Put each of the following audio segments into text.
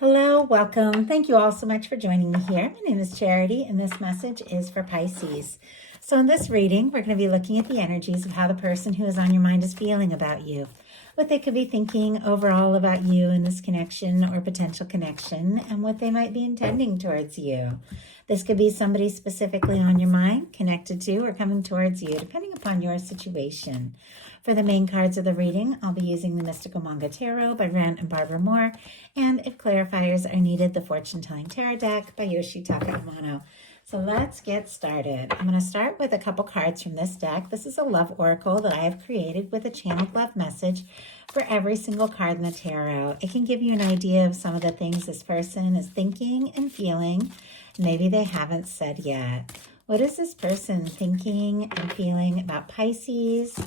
Hello, welcome. Thank you all so much for joining me here. My name is Charity, and this message is for Pisces. So, in this reading, we're going to be looking at the energies of how the person who is on your mind is feeling about you, what they could be thinking overall about you in this connection or potential connection, and what they might be intending towards you. This could be somebody specifically on your mind, connected to, or coming towards you, depending upon your situation. For the main cards of the reading, I'll be using the Mystical Manga Tarot by Ren and Barbara Moore, and if clarifiers are needed, the Fortune Telling Tarot deck by Yoshitaka Amano. So let's get started. I'm going to start with a couple cards from this deck. This is a love oracle that I have created with a channeled love message for every single card in the tarot. It can give you an idea of some of the things this person is thinking and feeling. Maybe they haven't said yet. What is this person thinking and feeling about Pisces?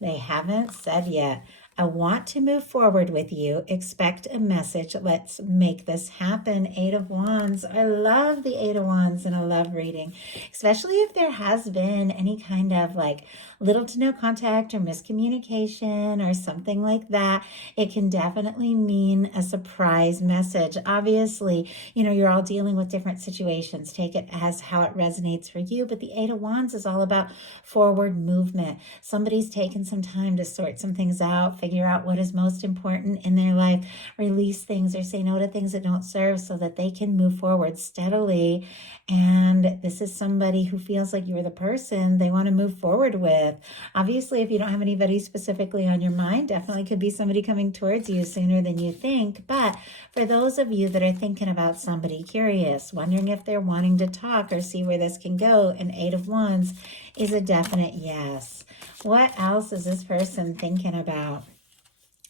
They haven't said yet. I want to move forward with you. Expect a message. Let's make this happen. Eight of Wands. I love the Eight of Wands in a love reading, especially if there has been any kind of like little to no contact or miscommunication or something like that. It can definitely mean a surprise message. Obviously, you're all dealing with different situations. Take it as how it resonates for you. But the Eight of Wands is all about forward movement. Somebody's taken some time to sort some things out, figure out what is most important in their life, release things or say no to things that don't serve so that they can move forward steadily. And this is somebody who feels like you're the person they want to move forward with. Obviously, if you don't have anybody specifically on your mind, definitely could be somebody coming towards you sooner than you think. But for those of you that are thinking about somebody, curious, wondering if they're wanting to talk or see where this can go, an Eight of Wands is a definite yes. What else is this person thinking about?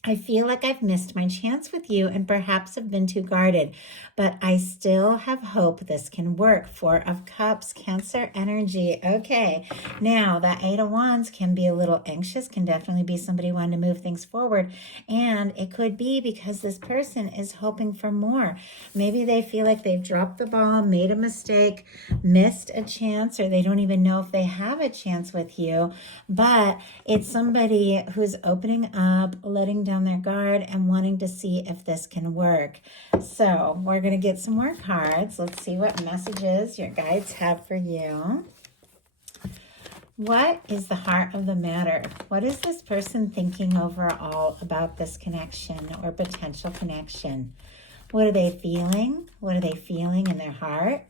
I feel like I've missed my chance with you and perhaps have been too guarded, but I still have hope this can work. Four of Cups, Cancer energy. Okay, now that Eight of Wands can be a little anxious, can definitely be somebody wanting to move things forward, and it could be because this person is hoping for more. Maybe they feel like they've dropped the ball, made a mistake, missed a chance, or they don't even know if they have a chance with you, but it's somebody who's opening up, letting down their guard and wanting to see if this can work. So we're going to get some more cards. Let's see what messages your guides have for you. What is the heart of the matter? What is this person thinking overall about this connection or potential connection? What are they feeling? What are they feeling in their heart?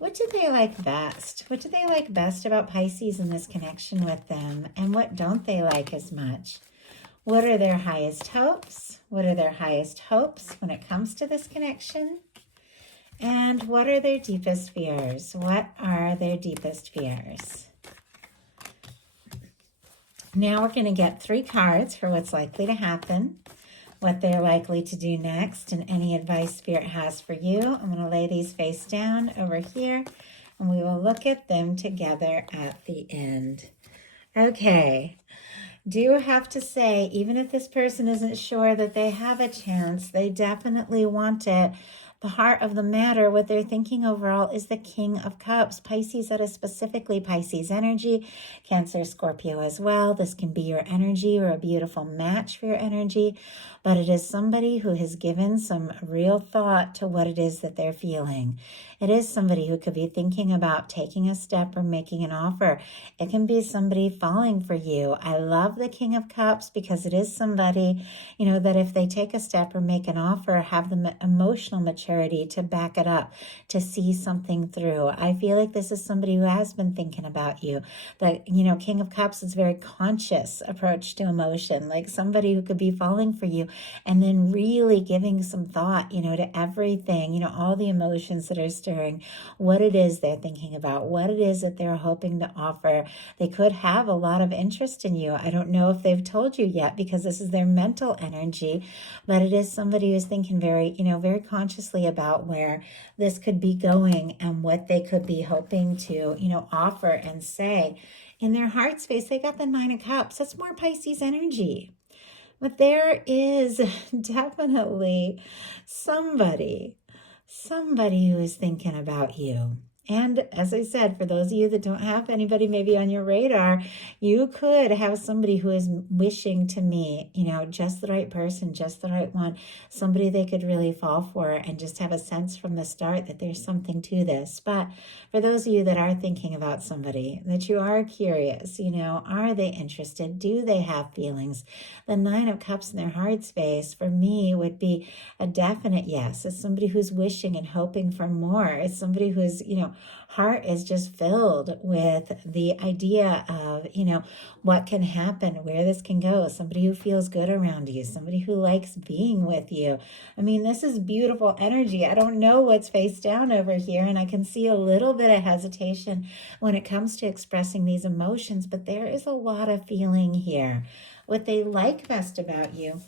What do they like best? What do they like best about Pisces in this connection with them? And what don't they like as much? What are their highest hopes? What are their highest hopes when it comes to this connection? And what are their deepest fears? What are their deepest fears? Now we're going to get 3 cards for what's likely to happen, what they're likely to do next, and any advice Spirit has for you. I'm going to lay these face down over here, and we will look at them together at the end. Okay. Do have to say, even if this person isn't sure that they have a chance, they definitely want it. The heart of the matter, what they're thinking overall, is the King of Cups. Pisces, that is specifically Pisces energy. Cancer, Scorpio as well. This can be your energy or a beautiful match for your energy. But it is somebody who has given some real thought to what it is that they're feeling. It is somebody who could be thinking about taking a step or making an offer. It can be somebody falling for you. I love the King of Cups because it is somebody, that if they take a step or make an offer, have the emotional maturity to back it up, to see something through. I feel like this is somebody who has been thinking about you. That, King of Cups is a very conscious approach to emotion, like somebody who could be falling for you and then really giving some thought, to everything, all the emotions that are stirring, what it is they're thinking about, what it is that they're hoping to offer. They could have a lot of interest in you. I don't know if they've told you yet because this is their mental energy, but it is somebody who's thinking very, very consciously about where this could be going and what they could be hoping to, offer and say. In their heart space, they got the Nine of Cups. That's more Pisces energy. But there is definitely somebody who is thinking about you. And as I said, for those of you that don't have anybody maybe on your radar, you could have somebody who is wishing to meet, just the right person, just the right one, somebody they could really fall for and just have a sense from the start that there's something to this. But for those of you that are thinking about somebody, that you are curious, are they interested? Do they have feelings? The Nine of Cups in their heart space for me would be a definite yes. It's somebody who's wishing and hoping for more. It's somebody who's, heart is just filled with the idea of, what can happen, where this can go. Somebody who feels good around you, somebody who likes being with you. I mean, this is beautiful energy. I don't know what's face down over here, and I can see a little bit of hesitation when it comes to expressing these emotions, but there is a lot of feeling here. What they like best about you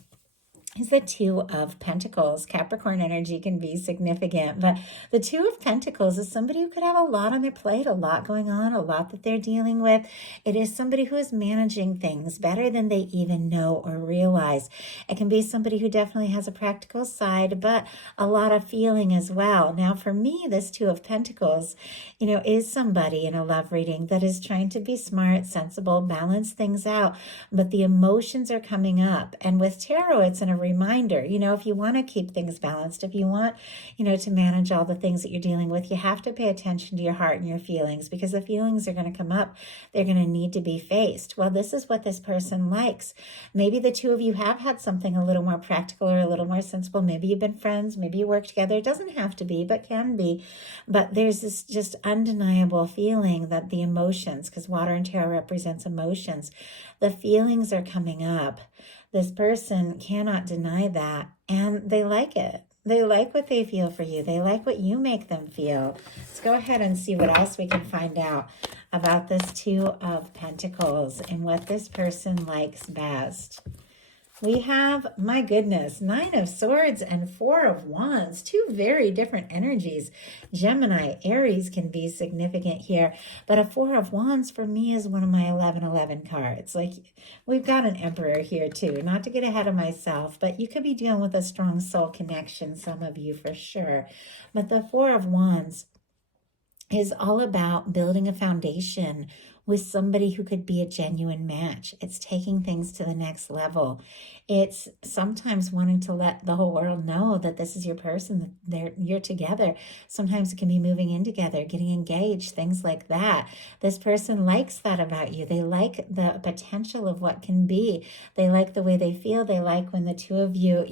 is the Two of Pentacles. Capricorn energy can be significant, but the Two of Pentacles is somebody who could have a lot on their plate, a lot going on, a lot that they're dealing with. It is somebody who is managing things better than they even know or realize. It can be somebody who definitely has a practical side, but a lot of feeling as well. Now, for me, this Two of Pentacles, is somebody in a love reading that is trying to be smart, sensible, balance things out, but the emotions are coming up. And with tarot, it's a reminder, if you want to keep things balanced, if you want, to manage all the things that you're dealing with, you have to pay attention to your heart and your feelings, because the feelings are going to come up. They're going to need to be faced. Well, this is what this person likes. Maybe the two of you have had something a little more practical or a little more sensible. Maybe you've been friends. Maybe you work together. It doesn't have to be, but can be. But there's this just undeniable feeling that the emotions, because water and tarot represents emotions, the feelings are coming up. This person cannot deny that, and they like it. They like what they feel for you. They like what you make them feel. Let's go ahead and see what else we can find out about this Two of Pentacles and what this person likes best. We have, my goodness, Nine of Swords and Four of Wands, two very different energies. Gemini, Aries can be significant here, but a Four of Wands for me is one of my 1111 cards. Like, we've got an Emperor here too, not to get ahead of myself, but you could be dealing with a strong soul connection, some of you for sure. But the Four of Wands is all about building a foundation with somebody who could be a genuine match. It's taking things to the next level. It's sometimes wanting to let the whole world know that this is your person, that you're together. Sometimes it can be moving in together, getting engaged, things like that. This person likes that about you. They like the potential of what can be. They like the way they feel. They like when the two of you,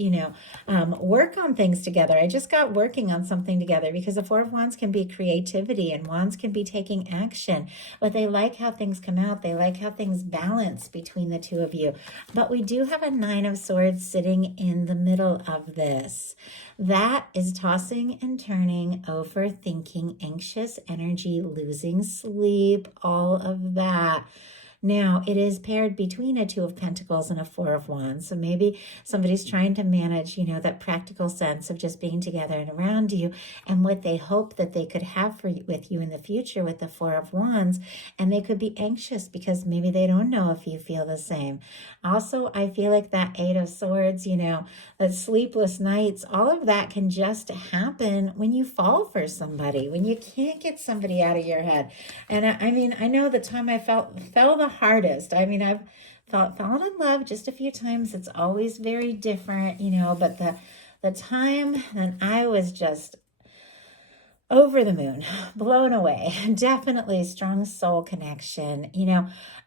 work on things together. I just got working on something together, because the Four of Wands can be creativity and Wands can be taking action, but they like how things come out. They like how things balance between the two of you. But we do have a Nine of Swords sitting in the middle of this. That is tossing and turning, overthinking, anxious energy, losing sleep, all of that. Now, it is paired between a Two of Pentacles and a Four of Wands. So maybe somebody's trying to manage, that practical sense of just being together and around you, and what they hope that they could have with you in the future with the Four of Wands. And they could be anxious because maybe they don't know if you feel the same. Also, I feel like that Eight of Swords, the sleepless nights, all of that can just happen when you fall for somebody, when you can't get somebody out of your head. And I know the time I fell the hardest. I've fallen in love just a few times. It's always very different, but the time that I was just over the moon, blown away, definitely strong soul connection.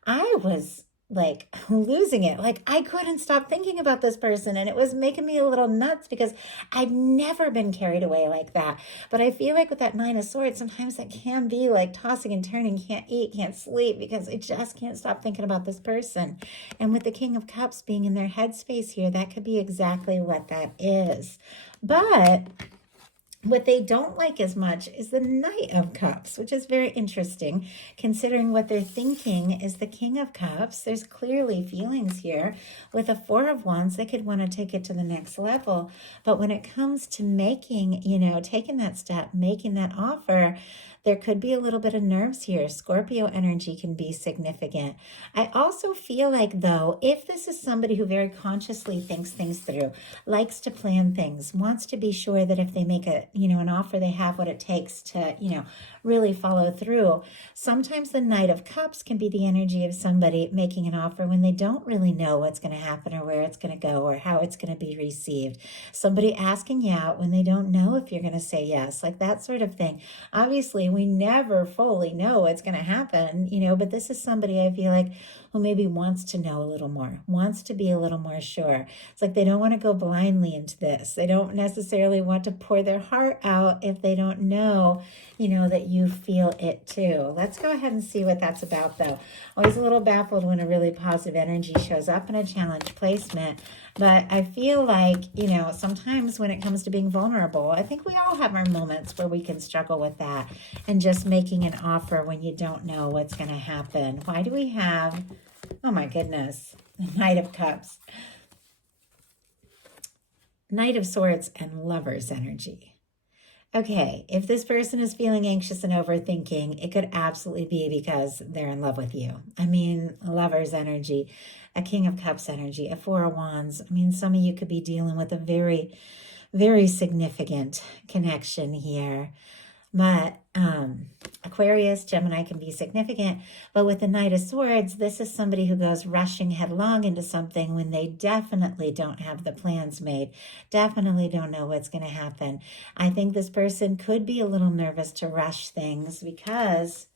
I was like losing it. Like, I couldn't stop thinking about this person, and it was making me a little nuts because I'd never been carried away like that. But I feel like with that Nine of Swords, sometimes that can be like tossing and turning, can't eat, can't sleep, because I just can't stop thinking about this person. And with the King of Cups being in their headspace here, that could be exactly what that is. But what they don't like as much is the Knight of Cups, which is very interesting, considering what they're thinking is the King of Cups. There's clearly feelings here. With a Four of Wands, they could want to take it to the next level. But when it comes to making, taking that step, making that offer, there could be a little bit of nerves here. Scorpio energy can be significant. I also feel like, though, if this is somebody who very consciously thinks things through, likes to plan things, wants to be sure that if they make a an offer they have what it takes to, really follow through. Sometimes the Knight of Cups can be the energy of somebody making an offer when they don't really know what's going to happen or where it's going to go or how it's going to be received. Somebody asking you out when they don't know if you're going to say yes, like that sort of thing. Obviously, we never fully know what's going to happen, but this is somebody I feel like who maybe wants to know a little more, wants to be a little more sure. It's like they don't want to go blindly into this. They don't necessarily want to pour their heart out if they don't know, that you feel it too. Let's go ahead and see what that's about, though. Always a little baffled when a really positive energy shows up in a challenge placement. But I feel like, sometimes when it comes to being vulnerable, I think we all have our moments where we can struggle with that and just making an offer when you don't know what's going to happen. Why do we have, oh my goodness, the Knight of Cups, Knight of Swords, and Lover's energy? Okay, if this person is feeling anxious and overthinking, it could absolutely be because they're in love with you. I mean, Lover's energy, a King of Cups energy, a Four of Wands. I mean, some of you could be dealing with a very, very significant connection here. But Aquarius, Gemini can be significant. But with the Knight of Swords, this is somebody who goes rushing headlong into something when they definitely don't have the plans made, definitely don't know what's going to happen. I think this person could be a little nervous to rush things because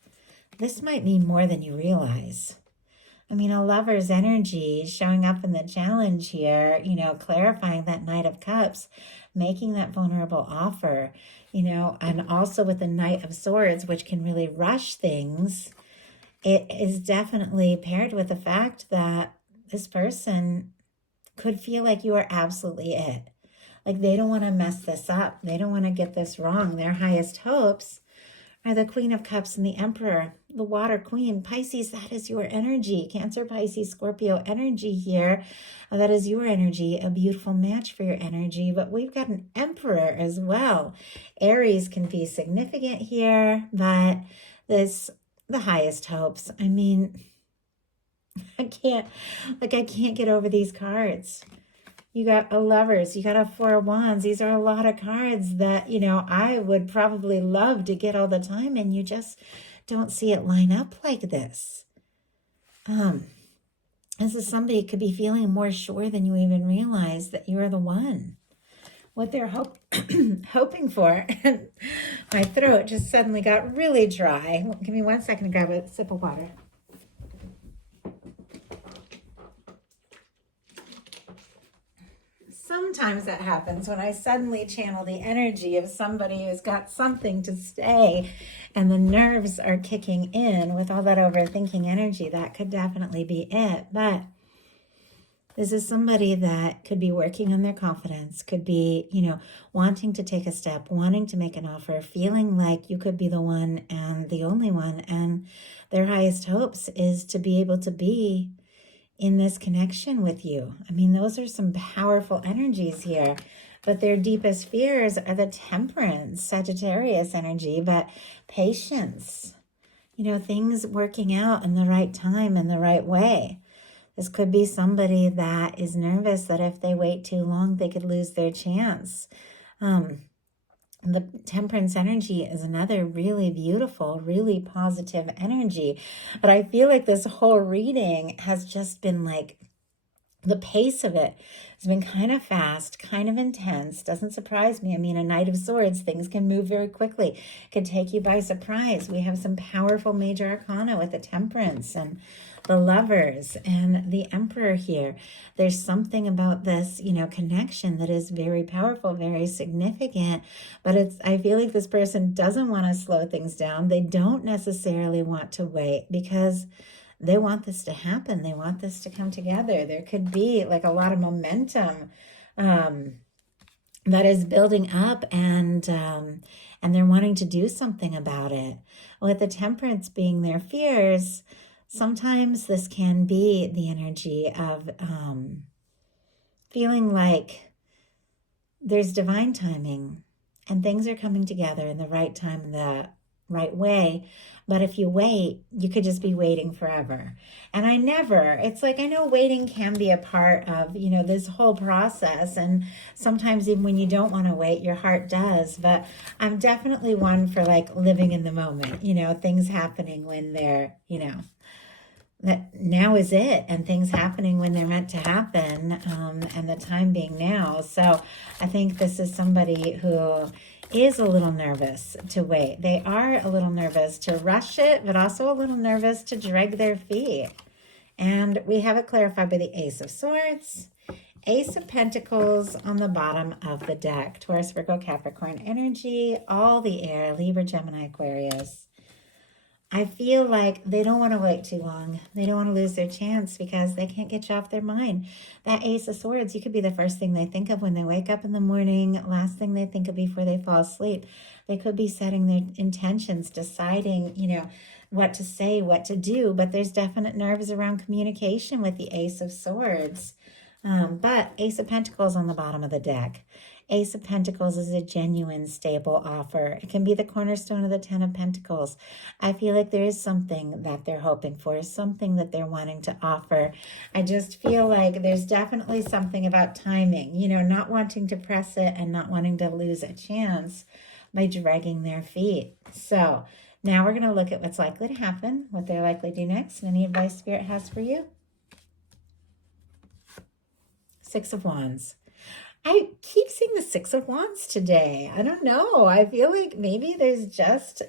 this might mean more than you realize. I mean, a Lover's energy showing up in the challenge here, clarifying that Knight of Cups, making that vulnerable offer, and also with the Knight of Swords, which can really rush things. It is definitely paired with the fact that this person could feel like you are absolutely it. Like they don't want to mess this up. They don't want to get this wrong. Their highest hopes are the Queen of Cups and the Emperor, the Water Queen. Pisces, that is your energy. Cancer, Pisces, Scorpio energy here. That is your energy, a beautiful match for your energy. But we've got an Emperor as well. Aries can be significant here, but the highest hopes. I mean, I can't get over these cards. You got a Lovers, you got a Four of Wands. These are a lot of cards that, I would probably love to get all the time, and you just don't see it line up like this. This is somebody could be feeling more sure than you even realize that you're the one. What they're hoping for. My throat just suddenly got really dry. Give me 1 second to grab a sip of water. Sometimes that happens when I suddenly channel the energy of somebody who's got something to say and the nerves are kicking in with all that overthinking energy. That could definitely be it. But this is somebody that could be working on their confidence, could be, wanting to take a step, wanting to make an offer, feeling like you could be the one and the only one. And their highest hopes is to be able to be in this connection with you. I mean, those are some powerful energies here, but their deepest fears are the Temperance, Sagittarius energy, but patience, things working out in the right time and the right way. This could be somebody that is nervous that if they wait too long, they could lose their chance. The Temperance energy is another really beautiful, really positive energy. But I feel like this whole reading has just been like, the pace of it has been kind of fast, kind of intense. Doesn't surprise me. I mean, a Knight of Swords, things can move very quickly. Can take you by surprise. We have some powerful major arcana with the Temperance and the Lovers and the Emperor here. There's something about this, connection that is very powerful, very significant, but I feel like this person doesn't want to slow things down. They don't necessarily want to wait because they want this to happen. They want this to come together. There could be like a lot of momentum that is building up, and they're wanting to do something about it. With the Temperance being their fears, sometimes this can be the energy of feeling like there's divine timing and things are coming together in the right time, right way. But if you wait, you could just be waiting forever. And it's like, I know waiting can be a part of, this whole process. And sometimes even when you don't want to wait, your heart does. But I'm definitely one for like living in the moment, things happening when they're, that now is it, and things happening when they're meant to happen, and the time being now. So I think this is somebody who is a little nervous to wait. They are a little nervous to rush it, but also a little nervous to drag their feet. And we have it clarified by the Ace of Swords, Ace of Pentacles on the bottom of the deck. Taurus, Virgo, Capricorn energy, all the air, Libra, Gemini, Aquarius. I feel like they don't want to wait too long. They don't want to lose their chance because they can't get you off their mind. That Ace of Swords, you could be the first thing they think of when they wake up in the morning, last thing they think of before they fall asleep. They could be setting their intentions, deciding, what to say, what to do, but there's definite nerves around communication with the Ace of Swords. But Ace of Pentacles on the bottom of the deck. Ace of Pentacles is a genuine, stable offer. It can be the cornerstone of the Ten of Pentacles. I feel like there is something that they're hoping for, something that they're wanting to offer. I just feel like there's definitely something about timing, not wanting to press it and not wanting to lose a chance by dragging their feet. So now we're going to look at what's likely to happen, what they're likely to do next, and any advice Spirit has for you. Six of Wands. I keep seeing the Six of Wands today. I don't know. I feel like maybe there's just,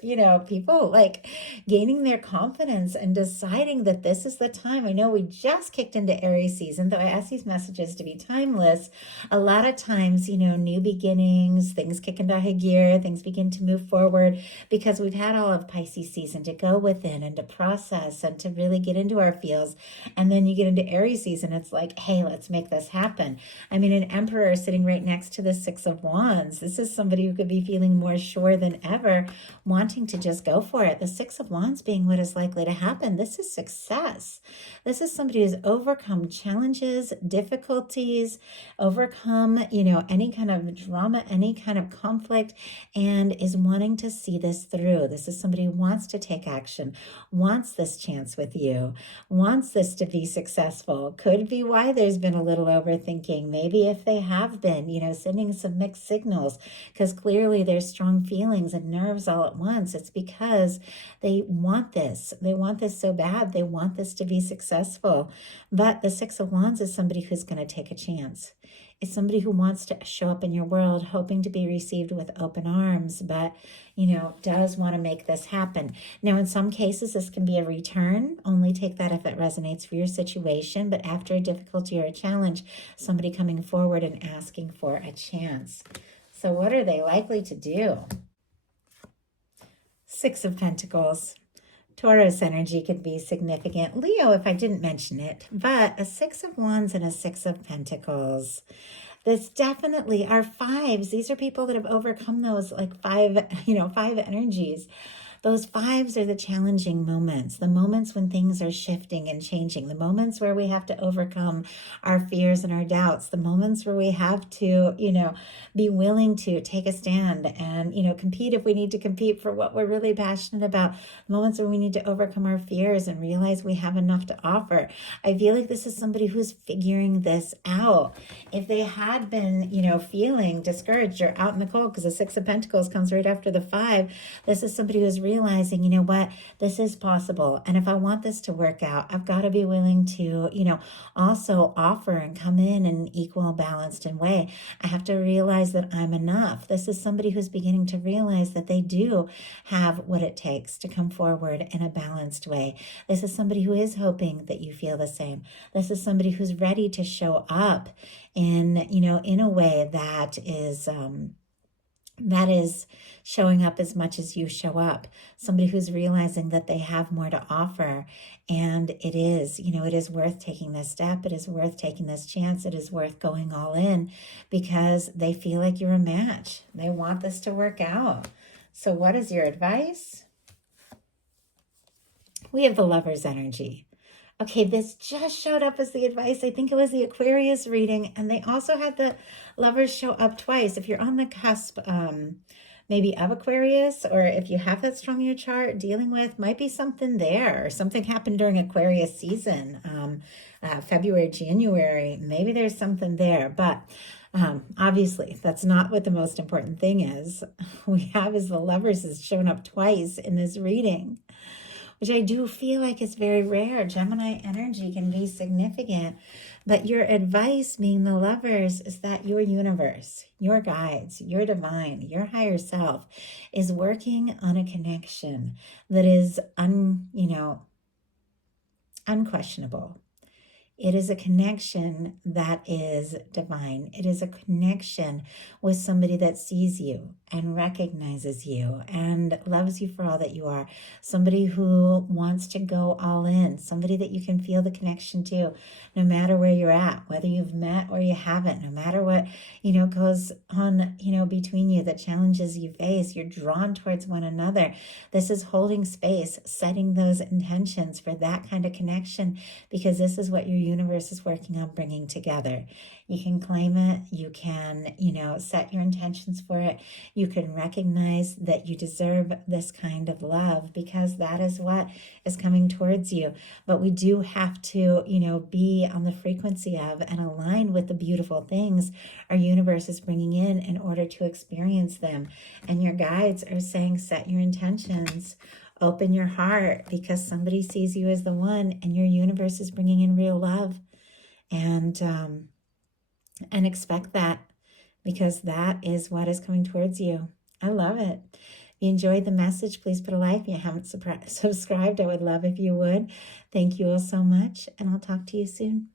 people like gaining their confidence and deciding that this is the time. I know we just kicked into Aries season, though I ask these messages to be timeless. A lot of times, new beginnings, things kick into high gear, things begin to move forward because we've had all of Pisces season to go within and to process and to really get into our feels. And then you get into Aries season, it's like, hey, let's make this happen. I mean, an Emperor sitting right next to the Six of Wands. This is somebody who could be feeling more sure than ever, wanting to just go for it. The Six of Wands being what is likely to happen. This is success. This is somebody who's overcome challenges, difficulties, overcome, any kind of drama, any kind of conflict, and is wanting to see this through. This is somebody who wants to take action, wants this chance with you, wants this to be successful. Could be why there's been a little overthinking. Maybe if they have been, sending some mixed signals, because clearly there's strong feelings and nerves all at once. It's because they want this. They want this so bad. They want this to be successful. But the Six of Wands is somebody who's going to take a chance. It's somebody who wants to show up in your world, hoping to be received with open arms, but, does want to make this happen. Now, in some cases, this can be a return. Only take that if it resonates for your situation. But after a difficulty or a challenge, somebody coming forward and asking for a chance. So what are they likely to do? Six of Pentacles. Taurus energy could be significant. Leo, if I didn't mention it, but a Six of Wands and a Six of Pentacles. This definitely are fives. These are people that have overcome those five energies. Those fives are the challenging moments, the moments when things are shifting and changing, the moments where we have to overcome our fears and our doubts, the moments where we have to, be willing to take a stand and, compete if we need to compete for what we're really passionate about, moments where we need to overcome our fears and realize we have enough to offer. I feel like this is somebody who's figuring this out. If they had been, feeling discouraged or out in the cold, because the Six of Pentacles comes right after the five, this is somebody who's realizing, this is possible. And if I want this to work out, I've got to be willing to, also offer and come in an equal, balanced way. I have to realize that I'm enough. This is somebody who's beginning to realize that they do have what it takes to come forward in a balanced way. This is somebody who is hoping that you feel the same. This is somebody who's ready to show up in a way that is showing up as much as you show up. Somebody who's realizing that they have more to offer. And it is worth taking this step. It is worth taking this chance. It is worth going all in because they feel like you're a match. They want this to work out. So what is your advice? We have the Lover's energy. Okay, this just showed up as the advice. I think it was the Aquarius reading, and they also had the Lovers show up twice. If you're on the cusp, maybe of Aquarius, or if you have that strong in your chart, dealing with might be something there, or something happened during Aquarius season, February, January, maybe there's something there. But obviously, that's not what the most important thing is. We have is the Lovers has shown up twice in this reading, which I do feel like is very rare. Gemini energy can be significant, but your advice, being the Lovers, is that your universe, your guides, your divine, your higher self is working on a connection that is unquestionable. It is a connection that is divine. It is a connection with somebody that sees you and recognizes you and loves you for all that you are. Somebody who wants to go all in. Somebody that you can feel the connection to, no matter where you're at, whether you've met or you haven't, no matter what, goes on, between you, the challenges you face, you're drawn towards one another. This is holding space, setting those intentions for that kind of connection, because this is what your universe is working on bringing together. You can claim it. You can, set your intentions for it. You can recognize that you deserve this kind of love, because that is what is coming towards you. But we do have to, be on the frequency of and align with the beautiful things our universe is bringing in order to experience them. And your guides are saying, set your intentions. Open your heart, because somebody sees you as the one, and your universe is bringing in real love, and expect that, because that is what is coming towards you. I love it. If you enjoyed the message, please put a like. If you haven't subscribed, I would love if you would. Thank you all so much, and I'll talk to you soon.